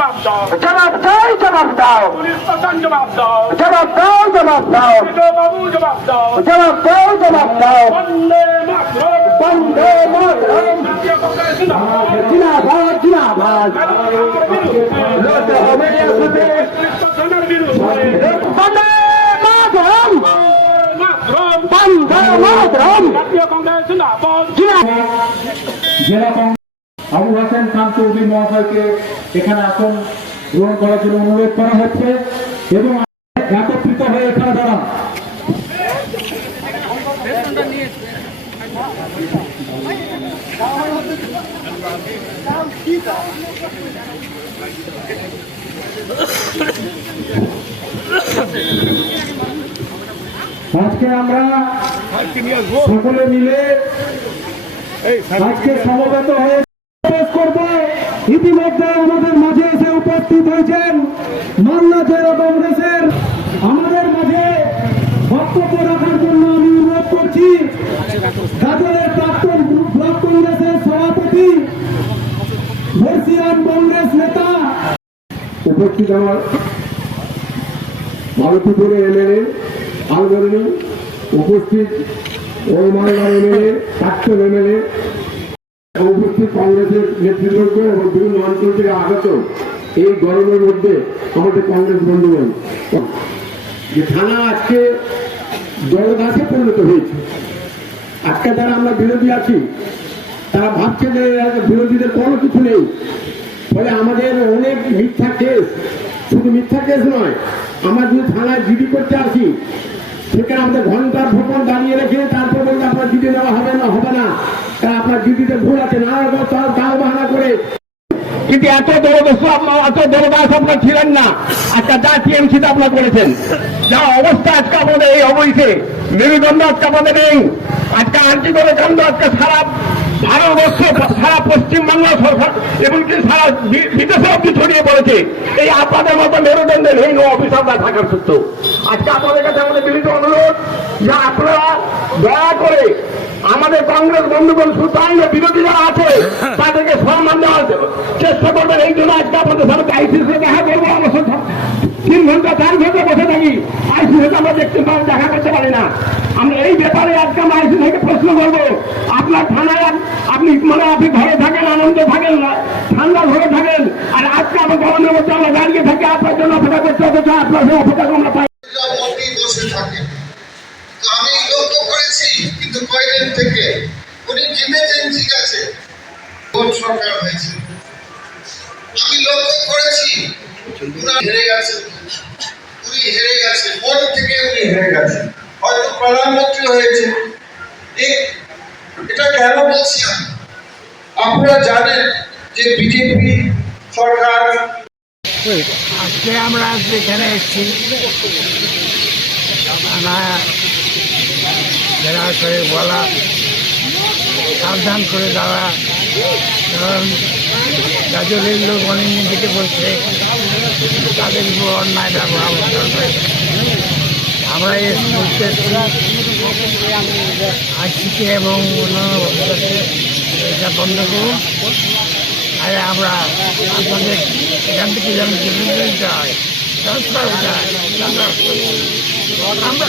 জবাব দাও। জবাব দাও জবাব দাও। পুলিশ প্রধান জবাব দাও। জবাব দাও জবাব দাও। বাবু জবাব দাও। জবাব দাও জবাব দাও। বন্দে মাতরম। বন্দে মাতরম। জাতীয় জিন্দাবাদ। জিনাবাদ জিনাবাদ লড়তে হবে একসাথে পুলিশ প্রধানের বিরুদ্ধে। বন্দে মাতরম। মাতরম। বন্দে মাতরম। জাতীয় কংগ্রেস জিন্দাবাদ। জেলা কংগ্রেস আবু হাসান খান চৌধুরী মহাশয়কে এখানে আসন গ্রহণ করার জন্য অনুরোধ করা হচ্ছে এবং একত্রিত হয়ে এখানে দাঁড়ান। আজকে আমরা সকলে মিলে আজকে সমবেত হয়ে ইতিমধ্যে আমাদের মাঝে এসে উপস্থিত হয়েছেন মালদা জেলা কংগ্রেসের। আমাদের মাঝে বক্তব্য রাখার জন্য আমি অনুরোধ করছি গাজলের প্রাক্তন ব্লক কংগ্রেসের সভাপতি, বর্ষিয়ান কংগ্রেস নেতা। উপস্থিত আমার মালতীপুর এমএলএ আলবরণী উপস্থিত ওলমালদার এমএলএ, প্রাক্তন এমএলএ উপস্থিত কংগ্রেসের নেতৃবৃন্দ এবং বিভিন্ন অঞ্চল থেকে আগত এই গরমের মধ্যে আমাদের কংগ্রেস বন্ধুগণ। যে থানা আজকে জলদাসে পরিণত হয়েছে। আজকে যারা আমরা বিরোধী আছি, তারা ভাবছে যে বিরোধীদের কোনো কিছু নেই। ফলে আমাদের অনেক মিথ্যা কেস, শুধু মিথ্যা কেস নয়, আমরা যদি থানায় জিডি করতে আসি, সেখানে আমাদের ঘণ্টার ভোপন দাঁড়িয়ে রেখে তারপর বলতে আপনার জিডি দেওয়া হবে না হবে না। আপনার জিডিতে ভুল আছে না করে। কিন্তু এত আপনার এত দরদাস আপনার ছিলেন না। আজকে যা টিএমসিতে আপনার করেছেন, যা অবস্থা আজকে আমাদের এই অবৈধে, মেরুদণ্ড আজকে আমাদের নেই। আজকে আর্জি করে কাণ্ড আজকে সারা ভারতবর্ষ, সারা পশ্চিমবাংলা সরকার, এমনকি সারা বিদেশে অব্দি ছড়িয়ে পড়েছে। এই আপনাদের মতো মেরুদণ্ডের হীন অফিসাররা থাকার সত্ত্বেও। আজকে আপনাদের কাছে আমাদের বিনীত অনুরোধ, যে আপনারা দয়া করে আমাদের কংগ্রেস বন্ধুগণ সুতরাং বিরোধী যারা আছে, তাদেরকে সম্মান দেওয়ার চেষ্টা করবেন। এই জন্য আজকে আপনাদের সাথে আইসির সাথে দেখা করব। আমার তিন ঘণ্টা, চার ঘণ্টা বসে থাকি। আইসি সাথে আমরা দেখতে পারি দেখা করতে পারি না। আমরা এই ব্যাপারে আজকে আমরা আইসি থেকে প্রশ্ন করব। আপনার থানায় আপনি মানে আপনি ঘরে থাকেন, আনন্দ থাকেন না, ঠান্ডা ঘরে থাকেন। আর আজকে আমার মধ্যে আমরা দাঁড়িয়ে থাকি, আপনার জন্য অপেক্ষা করতে অথচ আপনার সেই অপেক্ষা আমরা পাই এরা মধ্যেই বসে থাকে তো আমি লক্ষ্য করেছি কিন্তু কয়েকদিন থেকে উনি জিতেছেন আছে ভোট সরকার হয়েছে। আমি লক্ষ্য করেছি হেরে গেছেন উনি হেরে গেছেন মন থেকে উনি হেরে গেছেন হয়তো প্রধানমন্ত্রী হয়েছে। এটা কেন বলছি আমি? আপনারা জানেন যে বিজেপি সরকার আজকে আমরা আজকে এখানে এসেছি। জেরা করে বলা, সাবধান করে দেওয়া। কারণ গাজলের লোক অনেক দিকে বলছে, তাদের উপর অন্যায় ব্যবহার করবে আমরা এই বলতে আইসিকে এবং এটা বন্ধ করুন। আর আমরা আপনাদের এখান থেকে যেন হয় ট্রান্সফার হয় আমরা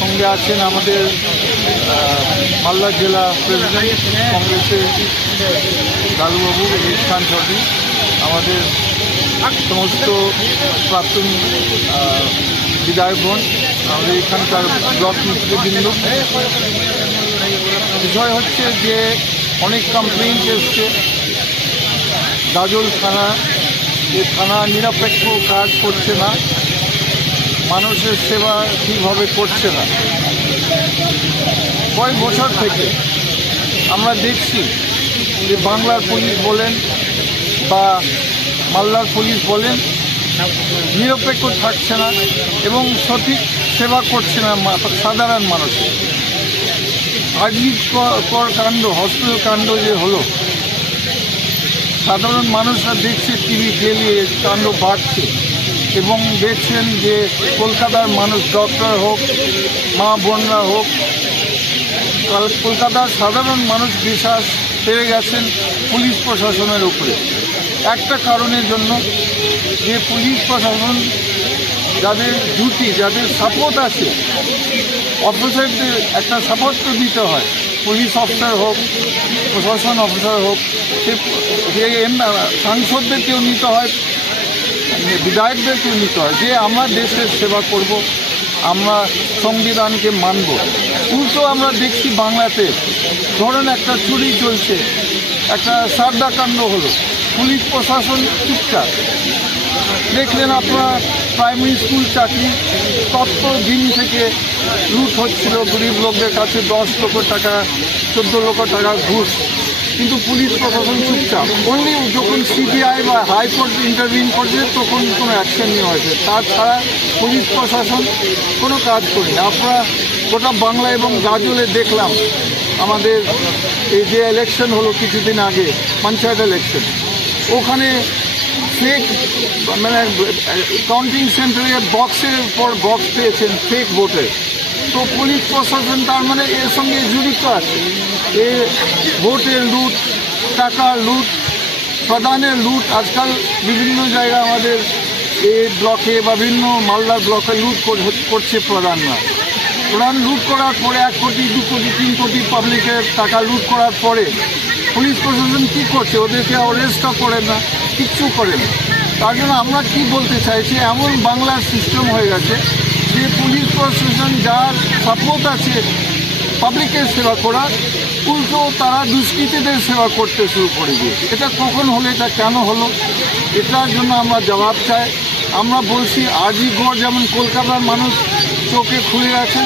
সঙ্গে আছেন আমাদের মালদা জেলা প্রেসিডেন্ট কংগ্রেসের লালুবাবু ইরফান চৌধুরী আমাদের সমস্ত প্রাক্তন বিধায়কগণ আমাদের এখানকার ব্লক নেতৃবৃন্দ। বিষয় হচ্ছে যে, অনেক কমপ্লেন এসছে। গাজল থানা যে থানা নিরপেক্ষ কাজ করছে না, মানুষের সেবা ঠিকভাবে করছে না। কয়েক বছর থেকে আমরা দেখছি যে বাংলার পুলিশ বলেন বা মালদার পুলিশ বলেন, নিরপেক্ষ থাকছে না এবং সঠিক সেবা করছে না সাধারণ মানুষের কর কাণ্ড, হসপিটাল কাণ্ড যে হলো সাধারণ মানুষরা দেখছে টিভি ডেলি কাণ্ড বাড়ছে এবং দেখছেন যে কলকাতার মানুষ ডক্টর হোক, মা বোনরা হোক, কাল- কলকাতার সাধারণ মানুষ বিশ্বাস পেয়ে গেছেন পুলিশ প্রশাসনের উপরে। একটা কারণের জন্য যে পুলিশ প্রশাসন যাদের ডিউটি যাদের সাপোর্ট আছে অফিসারদের একটা সাপোর্ট তো দিতে হয়। পুলিশ অফিসার হোক, প্রশাসন অফিসার হোক, সে সাংসদদেরকেও নিতে হয় বিধায়কদেরকেও নিতে হয়। যে আমরা দেশের সেবা করব, আমরা সংবিধানকে মানব। উল্টো আমরা দেখছি বাংলাতে, ধরেন একটা চুরি চলছে, একটা সারদাকাণ্ড হলো, পুলিশ প্রশাসন চুপচাপ। দেখলেন আপনার প্রাইমারি স্কুল চাকরি, তত্ত্ব দিন থেকে লুট হচ্ছিল গরিব লোকদের কাছে দশ লক্ষ টাকা, চোদ্দ লক্ষ টাকা ঘুষ। কিন্তু পুলিশ প্রশাসন চুপচাপ। অনলি যখন সিবিআই বা হাইকোর্ট ইন্টারভিউ করছে, তখন কোনো অ্যাকশন নেওয়া হয়েছে। তাছাড়া পুলিশ প্রশাসন কোনো কাজ করেনি। আপনারা গোটা বাংলা এবং গাজলে দেখলাম আমাদের এই যে ইলেকশন হলো কিছুদিন আগে, পঞ্চায়েত ইলেকশন ওখানে ফেক মানে কাউন্টিং সেন্টারে বক্সের পর বক্স পেয়েছেন ফেক ভোটে তো পুলিশ প্রশাসন তার মানে এর সঙ্গে জড়িত আছে। এ ভোটের লুট টাকা লুট, প্রদানের লুট, আজকাল বিভিন্ন জায়গায় আমাদের এই ব্লকে বা বিভিন্ন মালদার ব্লকে লুট কর- করছে প্রধানরা। প্রধান লুট করার পরে এক কোটি, দু কোটি, তিন কোটি পাবলিকের টাকা লুট করার পরে পুলিশ প্রশাসন কী করছে? ওদেরকে অ্যারেস্টও করে না, কিচ্ছু করে না। তার জন্য আমরা কি বলতে চাইছি, এমন বাংলার সিস্টেম হয়ে গেছে যে পুলিশ প্রশাসন যার সাপোর্ট আছে পাবলিকের সেবা করার, উল্টো তারা দুষ্কৃতীদের সেবা করতে শুরু করে দিয়েছে। এটা কখন হলো, এটা কেন হলো? এটার জন্য আমরা জবাব চাই। আমরা বলছি, আজই গড় যেমন কলকাতার মানুষ চোখে খুলে আছে,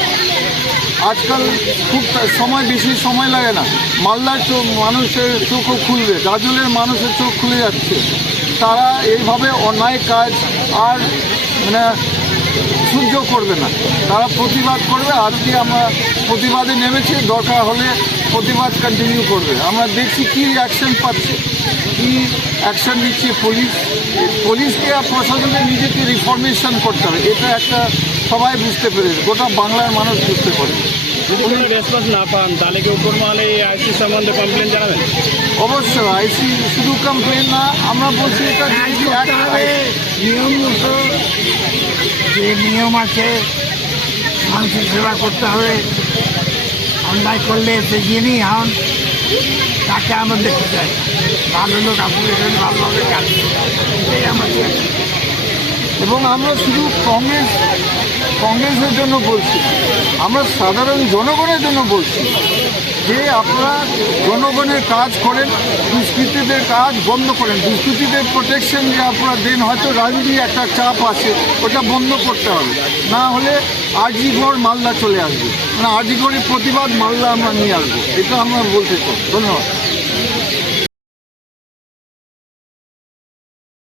আজকাল খুব সময়, বেশি সময় লাগে না। মালদার চোখ মানুষের চোখও খুলবে, গাজলের মানুষের চোখ খুলে যাচ্ছে। তারা এইভাবে অন্যায় কাজ আর মানে সহ্য করবে না। তারা প্রতিবাদ করবে, আজকে আমরা প্রতিবাদে নেমেছি, দরকার হলে প্রতিবাদ কন্টিনিউ করবে। আমরা দেখছি কি অ্যাকশন পাচ্ছে, কী অ্যাকশন নিচ্ছে পুলিশ পুলিশকে আর প্রশাসনকে নিজেকে রিফরমেশন করতে হবে, এটা একটা সবাই বুঝতে পেরেছে, গোটা বাংলার মানুষ বুঝতে পারে যদি কোনো রেসপন্স না পান তাহলে কি উপর মহলে আইসি সম্বন্ধে কমপ্লেন জানাবেন অবশ্যই আইসি শুধু কমপ্লেন না আমরা বলছি এটা এক- নিয়ম যে নিয়ম আছে মানুষের সেবা করতে হবে অন্যায় করলে সে যিনি হন তাকে আমরা দেখতে চাই ভালো লোক আপনি ভালোভাবে কাজ। এটাই আমার। এবং আমরা শুধু কংগ্রেস কংগ্রেসের জন্য বলছি, আমরা সাধারণ জনগণের জন্য বলছি, যে আপনারা জনগণের কাজ করেন, দুষ্কৃতীদের কাজ বন্ধ করেন, দুষ্কৃতীদের প্রোটেকশন যে আপনারা দেন, হয়তো রাজনীতি একটা চাপ আছে, ওটা বন্ধ করতে হবে। না হলে আরজিগড় মালদা চলে আসবে মানে আরজিগড়ের প্রতিবাদ মালদা আমরা নিয়ে আসব, এটা আমরা বলতে চাই। ধন্যবাদ।